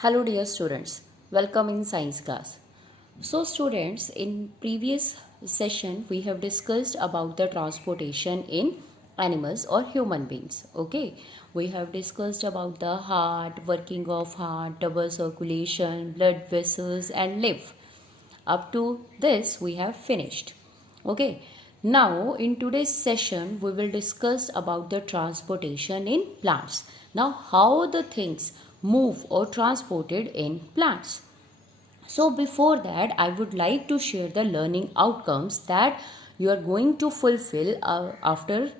Hello dear students, welcome in science class. So students, in previous session we have discussed about the transportation in animals or human beings. Okay, we have discussed about the heart, working of heart, double circulation, blood vessels and lymph. Up to this we have finished. Okay, now in today's session we will discuss about the transportation in plants. Now how the things move or transported in plants. So before that I would like to share the learning outcomes that you are going to fulfill after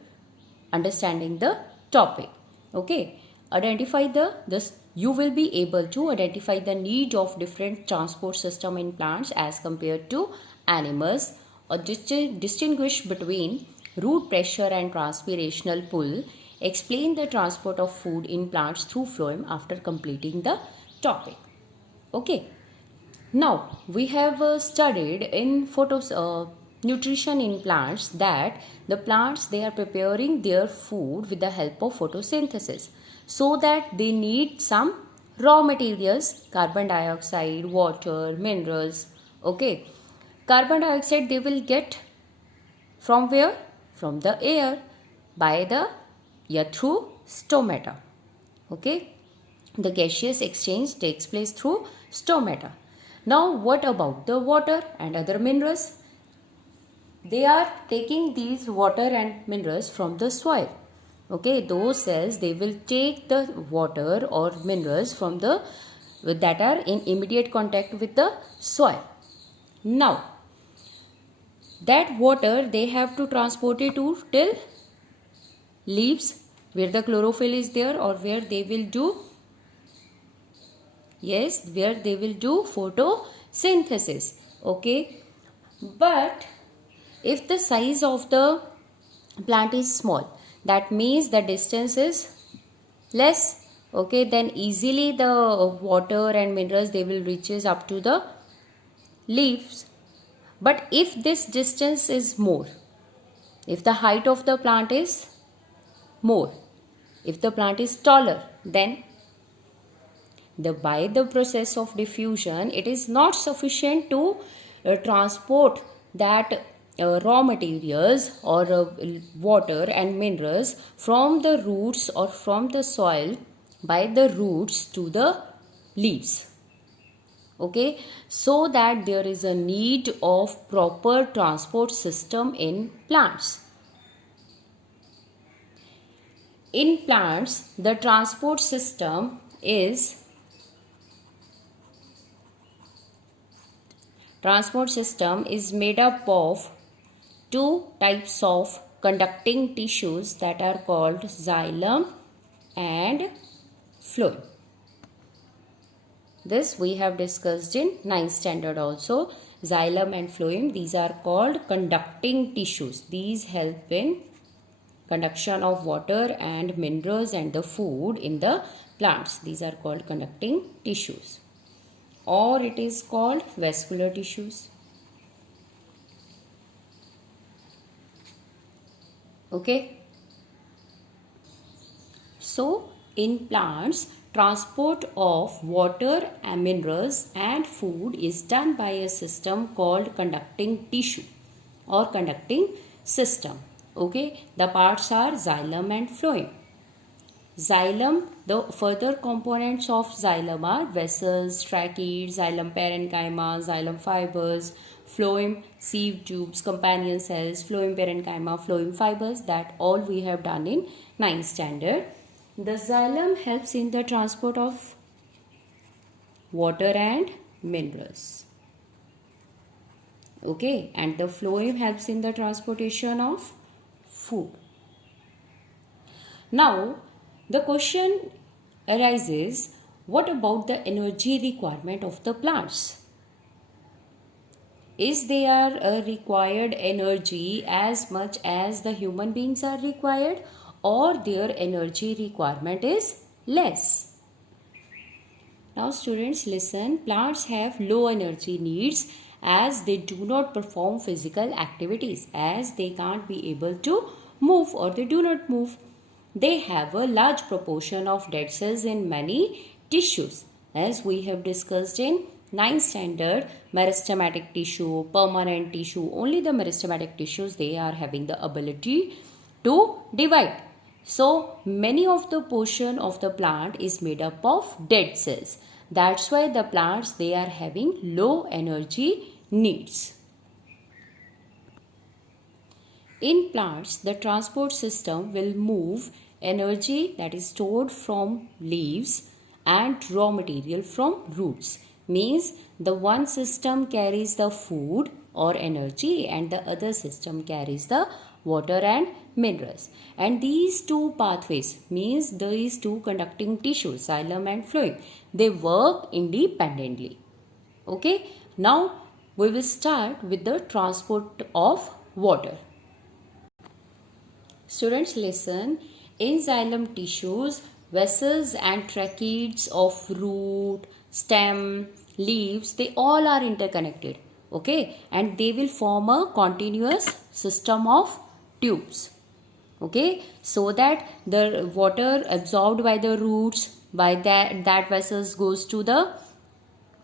understanding the topic. Okay, identify this. You will be able to identify the need of different transport system in plants as compared to animals, or distinguish between root pressure and transpirational pull. Explain the transport of food in plants through phloem after completing the topic. Okay. Now we have studied in nutrition in plants that the plants, they are preparing their food with the help of photosynthesis, so that they need some raw materials, carbon dioxide, water, minerals. Okay, carbon dioxide they will get from where? From the air, through stomata. Okay, the gaseous exchange takes place through stomata. Now what about the water and other minerals? They are taking these water and minerals from the soil. Okay, those cells, they will take the water or minerals from the that are in immediate contact with the soil. Now that water they have to transport it to till leaves where the chlorophyll is there, or where they will do, yes, where they will do photosynthesis. Okay, but if the size of the plant is small, that means the distance is less. Okay, then easily the water and minerals they will reaches up to the leaves. But if this distance is more, if the height of the plant is more, if the plant is taller, then by the process of diffusion it is not sufficient to transport that raw materials or water and minerals from the roots or from the soil by the roots to the leaves. Okay, so that there is a need of proper transport system in plants. In plants, the transport system is made up of two types of conducting tissues that are called xylem and phloem. This we have discussed in 9th standard also. Xylem and phloem, these are called conducting tissues. These help in conduction of water and minerals and the food in the plants. These are called conducting tissues, or it is called vascular tissues. Okay, so in plants, transport of water and minerals and food is done by a system called conducting tissue or conducting system. Okay, the parts are xylem and phloem. Xylem, the further components of xylem are vessels, tracheids, xylem parenchyma, xylem fibers, phloem, sieve tubes, companion cells, phloem parenchyma, phloem fibers. That all we have done in 9th standard. The xylem helps in the transport of water and minerals. Okay, and the phloem helps in the transportation of food. Now, the question arises, what about the energy requirement of the plants? Is their required energy as much as the human beings are required, or their energy requirement is less? Now students, listen, plants have low energy needs as they do not perform physical activities, as they can't be able to move or they do not move. They have a large proportion of dead cells in many tissues, as we have discussed in 9th standard, meristematic tissue, permanent tissue, only the meristematic tissues, they are having the ability to divide. So many of the portion of the plant is made up of dead cells. That's why the plants, they are having low energy needs. In plants, the transport system will move energy that is stored from leaves and raw material from roots. Means the one system carries the food or energy and the other system carries the water and minerals. And these two pathways, means these two conducting tissues, xylem and phloem, they work independently. Okay, now we will start with the transport of water. Students, listen. In xylem tissues, vessels and tracheids of root, stem, leaves, they all are interconnected. Okay, and they will form a continuous system of tubes. Okay, so that the water absorbed by the roots, by that vessels goes to the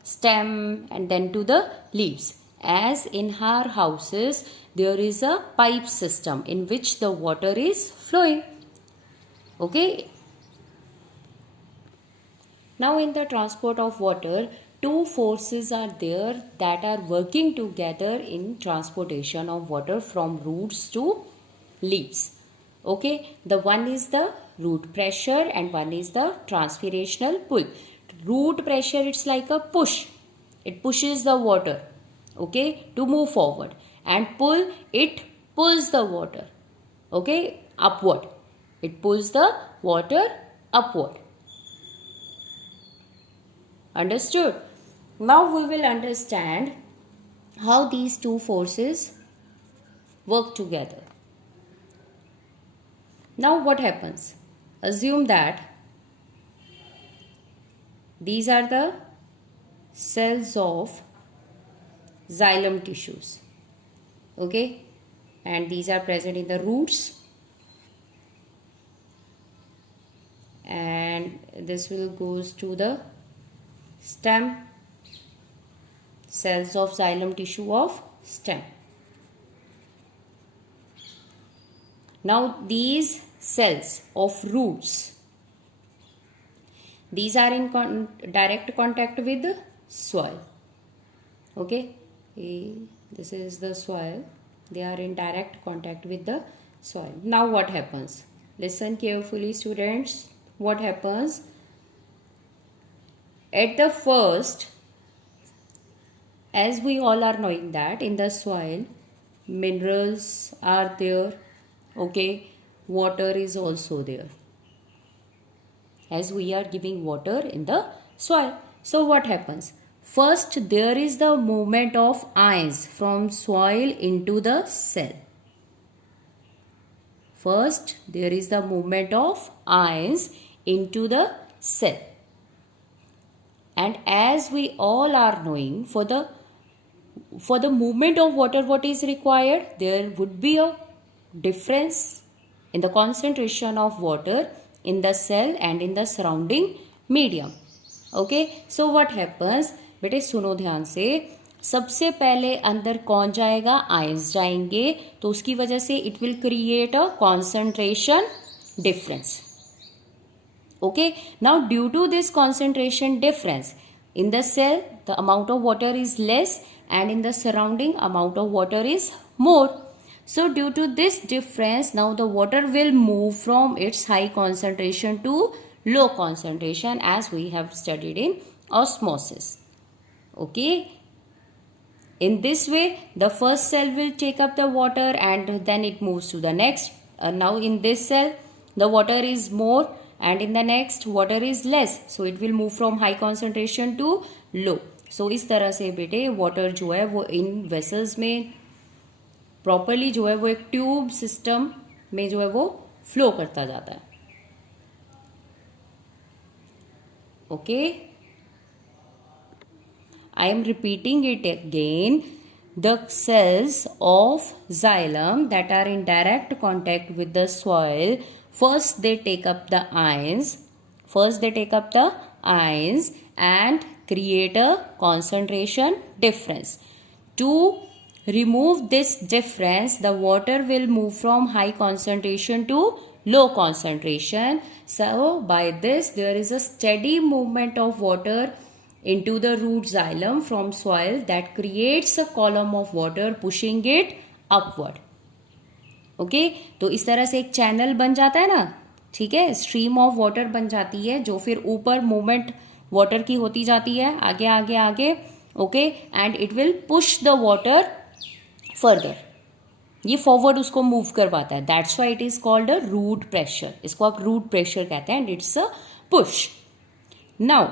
stem and then to the leaves. As in our houses, there is a pipe system in which the water is flowing. Okay. Now in the transport of water, two forces are there that are working together in transportation of water from roots to leaves. Okay, the one is the root pressure and one is the transpirational pull. Root pressure, it's like a push. It pushes the water, okay, to move forward. And pull, it pulls the water, okay, upward. It pulls the water upward. Understood? Now we will understand how these two forces work together. Now what happens? Assume that these are the cells of xylem tissues. Okay? And these are present in the roots. And this will goes to the stem, cells of xylem tissue of stem. Now these cells of roots, these are in direct contact with the soil. Okay, this is the soil. They are in direct contact with the soil. Now what happens? Listen carefully, students. What happens? At the first, as we all are knowing that in the soil, minerals are there. Okay, water is also there, as we are giving water in the soil. So what happens? First, there is the movement of ions from soil into the cell. First, there is the movement of ions into the cell. And as we all are knowing, for the movement of water, what is required? There would be a difference in the concentration of water in the cell and in the surrounding medium. Okay, so what happens? बेटे सुनो ध्यान से, सबसे पहले अंदर कौन जाएगा? Ions जाएंगे, तो उसकी वजह से it will create a concentration difference. Okay, now due to this concentration difference, in the cell the amount of water is less and in the surrounding amount of water is more. So due to this difference, now the water will move from its high concentration to low concentration, as we have studied in osmosis. Okay, in this way the first cell will take up the water and then it moves to the next. Now in this cell the water is more and in the next water is less, so it will move from high concentration to low. So इस तरह से बेटे water जो है वो इन vessels में properly जो है वो एक ट्यूब सिस्टम में जो है वो फ्लो करता जाता है. Okay, I am repeating it again. The cells of xylem that are in direct contact with the soil, first they take up the ions and create a concentration difference. To remove this difference, the water will move from high concentration to low concentration. So by this there is a steady movement of water into the root xylem from soil that creates a column of water pushing it upward. Okay तो इस तरह से एक channel बन जाता है ना, ठीक है, स्ट्रीम ऑफ वाटर बन जाती है जो फिर ऊपर मूवमेंट वाटर की होती जाती है आगे आगे आगे. Okay and it will push the water further, ये फॉरवर्ड उसको मूव करवाता है. That's why it is called a root pressure. इसको आप रूट प्रेशर कहते हैं and it's a push. Now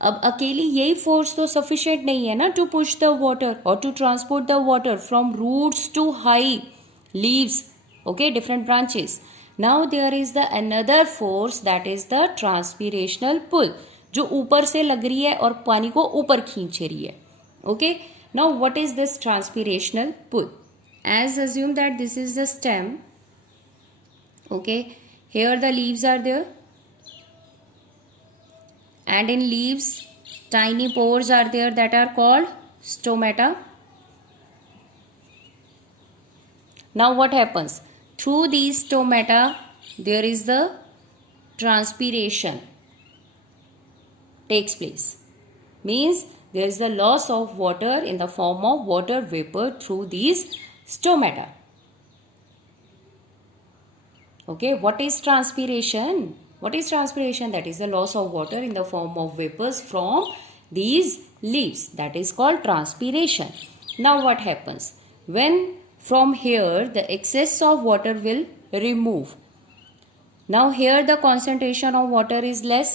अब अकेली यही फोर्स तो सफिशिएंट नहीं है ना टू पुश द वाटर और to transport the water from roots to high leaves. Okay, different branches. Now there is the another force, that is the transpirational pull, जो ऊपर से लग रही है और पानी को ऊपर खींच रही है. Okay, now what is this transpirational pull? As assume that this is the stem. Okay, here the leaves are there and in leaves tiny pores are there that are called stomata. Now what happens? Through these stomata there is the transpiration takes place. Means there is the loss of water in the form of water vapor through these stomata. Okay, what is transpiration? What is transpiration? That is the loss of water in the form of vapors from these leaves. That is called transpiration. Now what happens? When from here the excess of water will remove. Now here the concentration of water is less,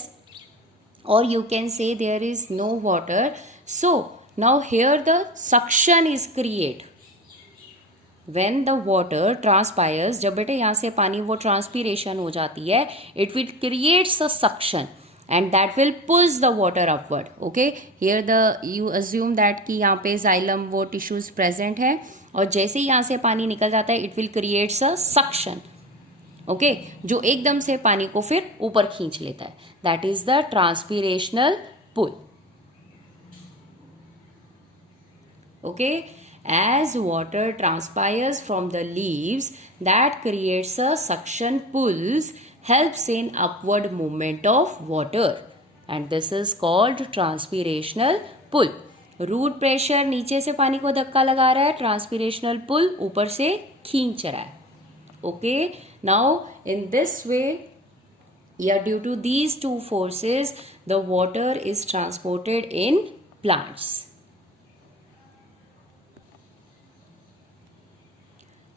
or you can say there is no water. So now here the suction is created. When the water transpires, जब बेटे यहाँ से पानी वो transpiration हो जाती है, it will creates a suction and that will push the water upward. Okay, here the you assume that कि यहाँ पे xylem वो tissues present है और जैसे ही यहाँ से पानी निकल जाता है it will creates a suction. Okay, जो एकदम से पानी को फिर ऊपर खींच लेता है. That is the transpirational pull. Okay, as water transpires from the leaves, that creates a suction pulls, helps in upward movement of water and this is called transpirational pull. Root pressure नीचे से पानी को धक्का लगा रहा है, ट्रांसपिरेशनल पुल ऊपर से खींच रहा है. Okay, now in this way या due to these two forces the water is transported in plants.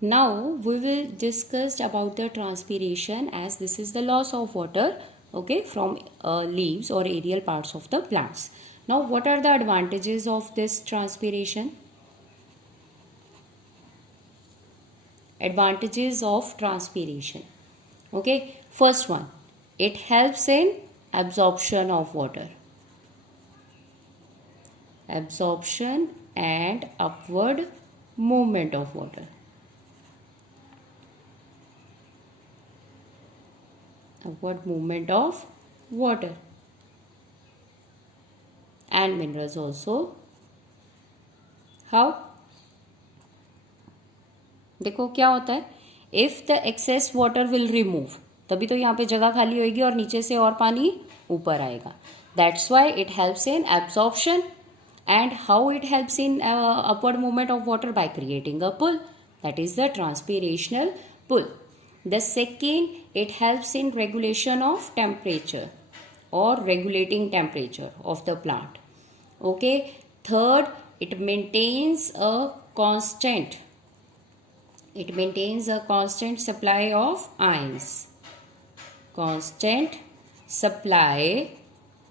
Now we will discuss about the transpiration, as this is the loss of water, okay, from leaves or aerial parts of the plants. Now what are the advantages of this transpiration? Advantages of transpiration. Okay, first one, it helps in absorption of water. Absorption and upward movement of water. Upward movement of water and minerals also. How? देखो क्या होता है, if the excess water will remove, तभी तो यहाँ पे जगह खाली होगी और नीचे से और पानी ऊपर आएगा. That's why it helps in absorption. And how it helps in upward movement of water? By creating a pull. That is the transpirational pull. The second, it helps in regulation of temperature or regulating temperature of the plant. Okay. Third, it maintains a constant. It maintains a constant supply of ions. Constant supply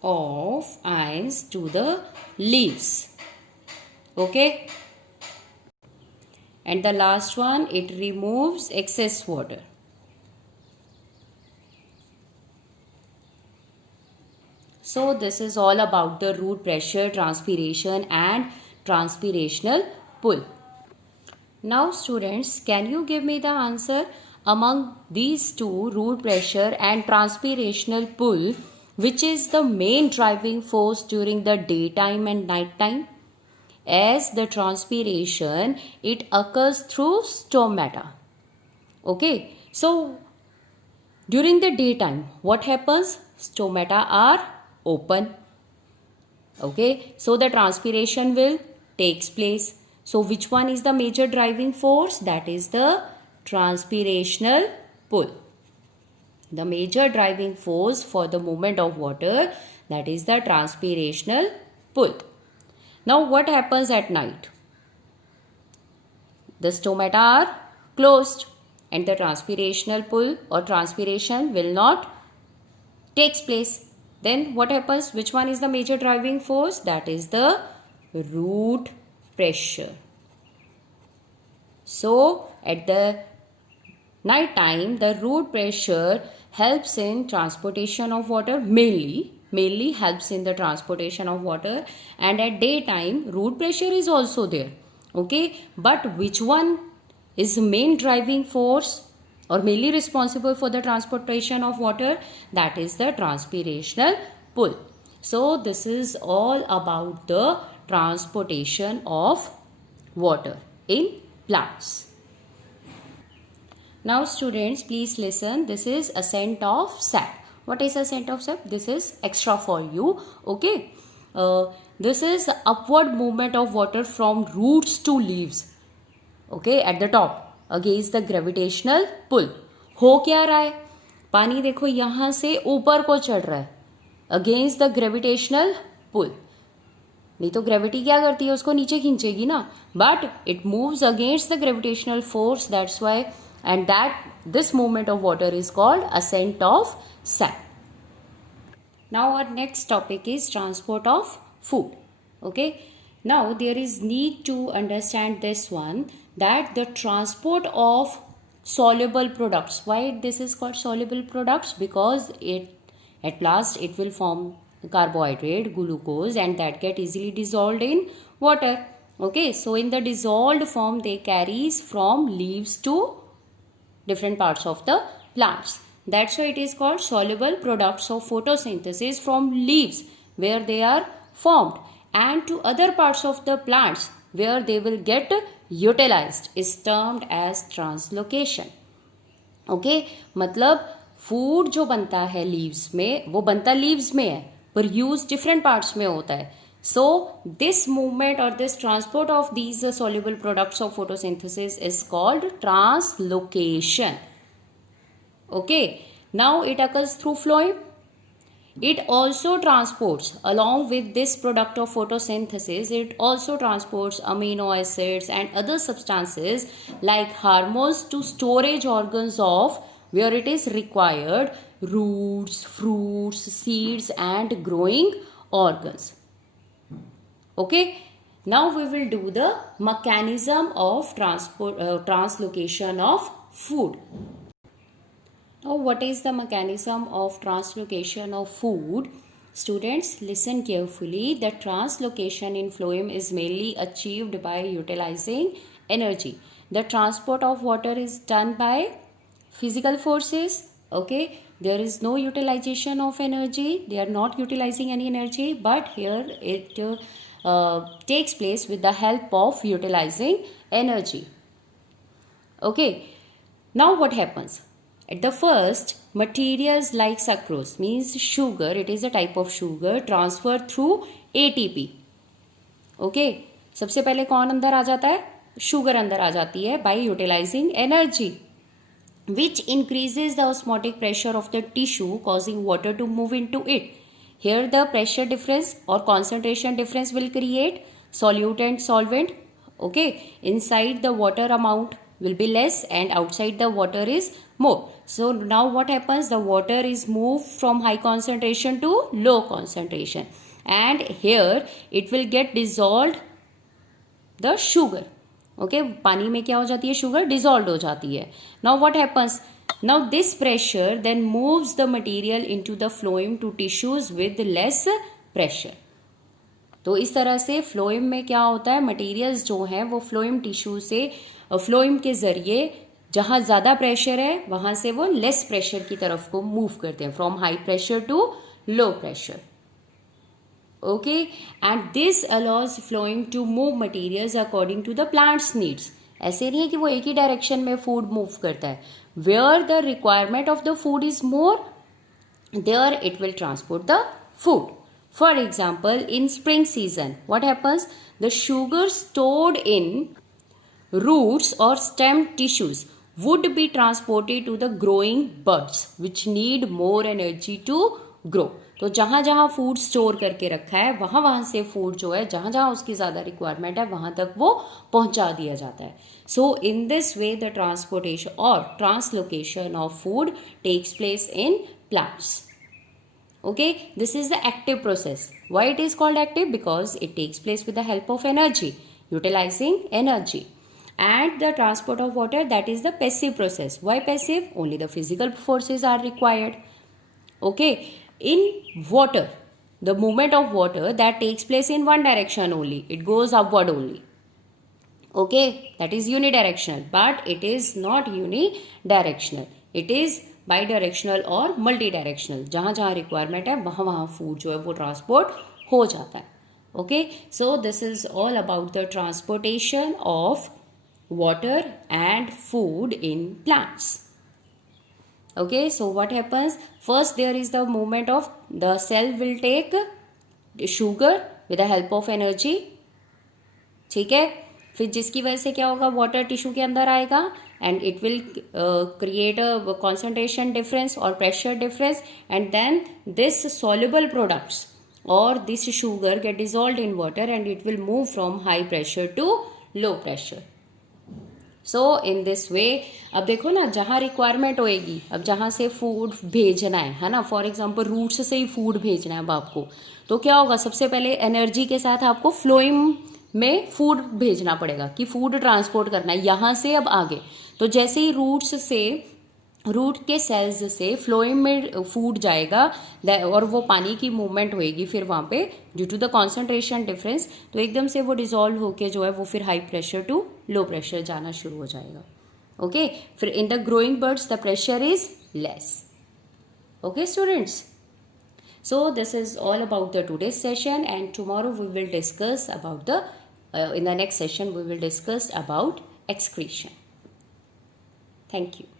of ions to the leaves. Okay. And the last one, it removes excess water. So this is all about the root pressure, transpiration and transpirational pull. Now students, can you give me the answer among these two, root pressure and transpirational pull? which is the main driving force during the daytime and nighttime? As the transpiration, it occurs through stomata. Okay, so during the daytime, what happens? Stomata are open. Okay, so the transpiration will takes place. So which one is the major driving force? That is the transpirational pull. The major driving force for the movement of water, that is the transpirational pull. Now what happens at night? The stomata are closed and the transpirational pull or transpiration will not takes place. Then what happens? Which one is the major driving force? That is the root pressure. So at the night time, the root pressure helps in transportation of water, mainly helps in the transportation of water, and at daytime root pressure is also there. Okay, but which one is the main driving force or mainly responsible for the transportation of water? That is the transpirational pull. So this is all about the transportation of water in plants. Now students, please listen. This is ascent of sap. What is ascent of sap? This is extra for you. Okay. This is upward movement of water from roots to leaves. Okay, at the top against the gravitational pull. हो क्या रहा है? पानी देखो यहाँ से ऊपर को चढ़ रहा है अगेंस्ट द ग्रेविटेशनल पुल. नहीं तो ग्रेविटी क्या करती है? उसको नीचे खींचेगी ना. But it moves against the gravitational force. That's why and that this movement of water is called ascent of sap. Now our next topic is transport of food. Okay, now there is need to understand this one, that the transport of soluble products. Why this is called soluble products? Because it at last it will form carbohydrate, glucose, and that get easily dissolved in water. Okay, so in the dissolved form they carries from leaves to different parts of the plants. That's why it is called soluble products of photosynthesis from leaves where they are formed, and to other parts of the plants where they will get utilized is termed as translocation. Okay, मतलब food जो बनता है leaves में वो बनता leaves में है पर यूज डिफरेंट पार्ट्स में होता है. So this movement or this transport of these soluble products of photosynthesis is called translocation. Okay, now it occurs through phloem. It also transports, along with this product of photosynthesis, it also transports amino acids and other substances like hormones to storage organs of where it is required, roots, fruits, seeds and growing organs. Okay, now we will do the mechanism of translocation of food. Now what is the mechanism of translocation of food? Students, listen carefully. The translocation in phloem is mainly achieved by utilizing energy. The transport of water is done by physical forces. Okay, there is no utilization of energy. They are not utilizing any energy, but here it takes place with the help of utilizing energy. Okay, now what happens? At the first, materials like sucrose, means sugar, it is a type of sugar, transfer through ATP. Okay, सबसे पहले कौन अंदर आ जाता है? Sugar अंदर आ जाती है by utilizing energy, which increases the osmotic pressure of the tissue, causing water to move into it. Here the pressure difference or concentration difference will create solute and solvent. Okay, inside the water amount will be less and outside the water is more. So now what happens? The water is moved from high concentration to low concentration, and here it will get dissolved the sugar. Okay, पानी में क्या हो जाती है? Sugar dissolve हो जाती है. Now what happens? Now this pressure then moves the material into the phloem to tissues with less pressure. तो इस तरह से फ्लोएम में क्या होता है? मटेरियल्स जो हैं वो फ्लोएम टिश्यू से फ्लोएम के जरिए जहाँ ज़्यादा प्रेशर है वहाँ से वो लेस प्रेशर की तरफ को मूव करते हैं, from high pressure to low pressure. Okay, and this allows flowing to move materials according to the plant's needs. ऐसे नहीं है कि वो एक ही डायरेक्शन में फूड मूव करता है. Where the requirement of the food is more, there it will transport the food. For example, in spring season, what happens? The sugar stored in roots or stem tissues would be transported to the growing buds which need more energy to grow. तो जहाँ जहाँ food store करके रखा है वहाँ से food जो है जहाँ जहाँ उसकी ज़्यादा रिक्वायरमेंट है वहाँ तक वो पहुँचा दिया जाता है. So in this way the transportation और translocation of food takes place in plants. Okay, this is the active process. Why it is called active? Because it takes place with the help of energy, utilizing energy. And the transport of water, that is the passive process. Why passive? Only the physical forces are required. Okay, in water, the movement of water that takes place in one direction only. It goes upward only. Okay, that is unidirectional, but it is not unidirectional. It is bidirectional और multi directional. जहाँ जहाँ requirement है वहाँ वहाँ food जो है वो transport हो जाता है. Okay, so this is all about the transportation of water and food in plants. Okay, so what happens? First there is the movement of the cell will take sugar with the help of energy. ठीक है, फिर जिसकी वजह से क्या होगा, water tissue के अंदर आएगा and it will create a concentration difference or pressure difference, and then this soluble products or this sugar get dissolved in water and it will move from high pressure to low pressure. So in this way, अब देखो ना जहाँ requirement होएगी, अब जहाँ से food भेजना है ना, फॉर एग्जांपल रूट्स से ही फूड भेजना है अब आपको, तो क्या होगा, सबसे पहले एनर्जी के साथ आपको फ्लोइम में फूड भेजना पड़ेगा कि फूड ट्रांसपोर्ट करना है यहाँ से अब आगे. तो जैसे ही रूट के सेल्स से फ्लोइम में फूड जाएगा और वो पानी की मूवमेंट होएगी फिर वहाँ पे due to the concentration difference, तो एकदम से वो डिजॉल्व होके जो है वो फिर high pressure to low pressure जाना शुरू हो जाएगा. ओके, फिर in the growing birds the pressure is less. Okay students, so this is all about the today's session, and tomorrow we will discuss about the in the next session we will discuss about excretion. Thank you.